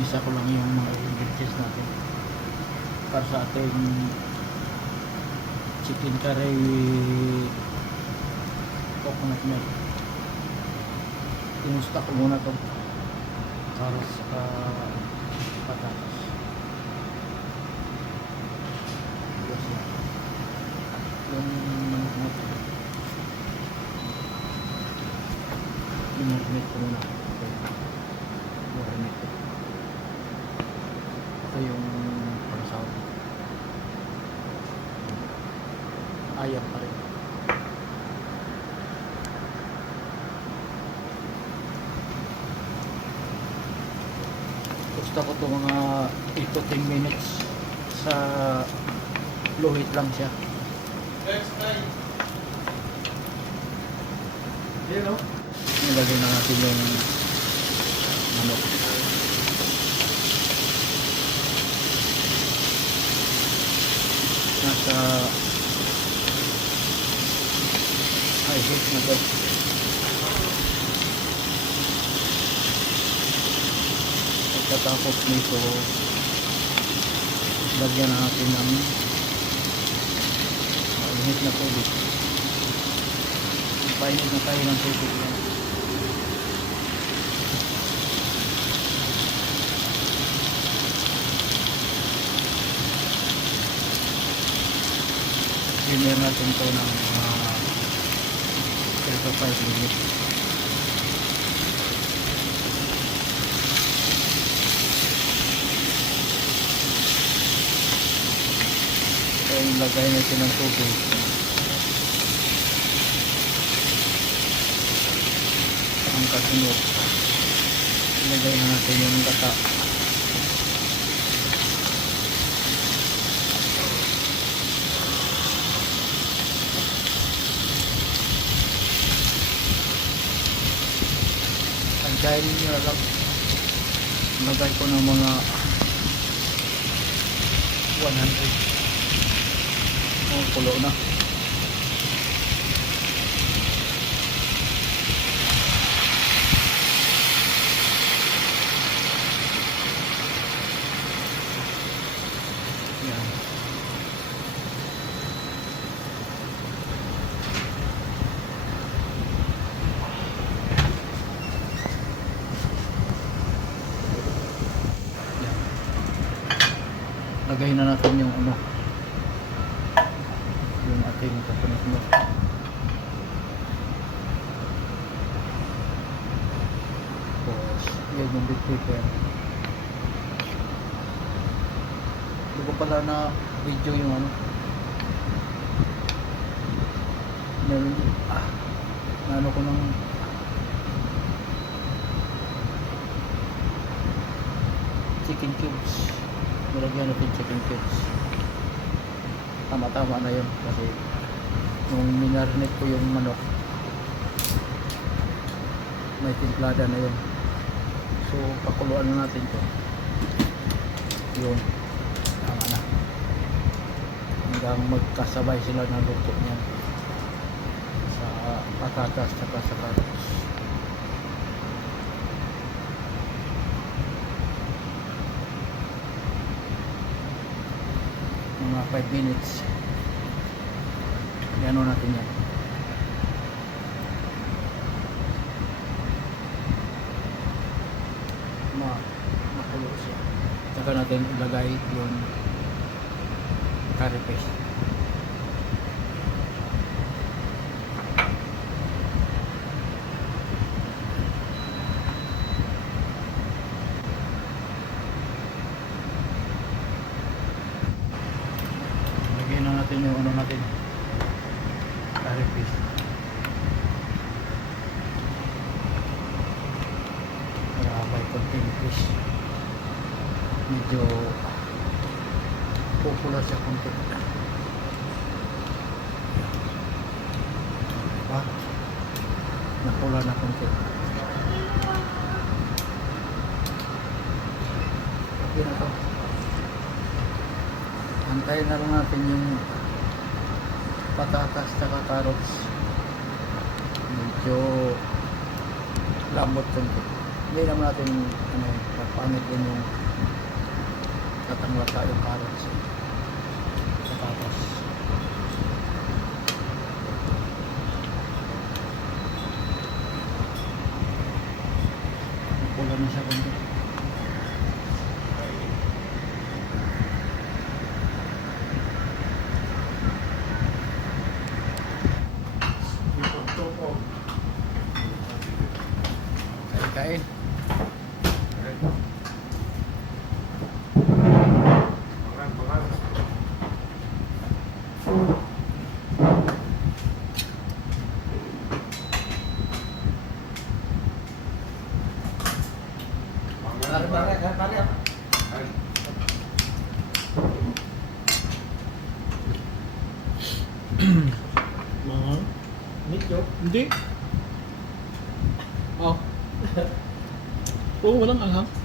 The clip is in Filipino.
Isa ko lang yung mga ingredients natin para sa ating chicken curry with coconut milk. Inusta ko muna ito para sa patatas. Yes, yan. Yung manok natin i-marinate ko muna. Marinate ko. Ito yung pangsahog. Ayam pa rin. Gusto ko ito mga 8 to 10 minutes sa low heat lang siya. Nilagay na natin yung manok. Nasa high heat na ito. Pagkatapos nito, lagyan natin ng mainit na tubig. Painit na tayo ng tubig yan. Simmer natin ito ng 3 to 5 minutes. So ilagay natin ng tubig. Ang kasunod, ilagay na natin yung gata. Dahil nyo lang lagay ko ng mga 100 pulo na. Yan. Lagay na natin yung yung ating coconut milk. Tapos yan yung big pepper. Hindi ko pala na video yung meron ko ng chicken cubes. Nilagyan natin chicken cubes. Tama-tama na yun kasi nung minarinate ko yung manok may timplada na yun. So pakuluan na natin to. Yun, tama na hanggang magkasabay sila ng luto niya sa patatas at sa carrots. Mga 5 minutes gano'n natin yan. Makulo siya. Saka natin ilagay yung curry paste. Natin yung natin curry paste para may konting fish, medyo popular siya konti, diba? Napula na konti. Okay na to. Antayin na lang natin yung patatas at carrots medyo lambot konti. Hindi naman natin ano, papangit din yung tatanglata yung carrots eh. Patatas. Pula na siya kundi. Kain. Mahal? Medyo. Hindi. Oh. Oo, walang anghang.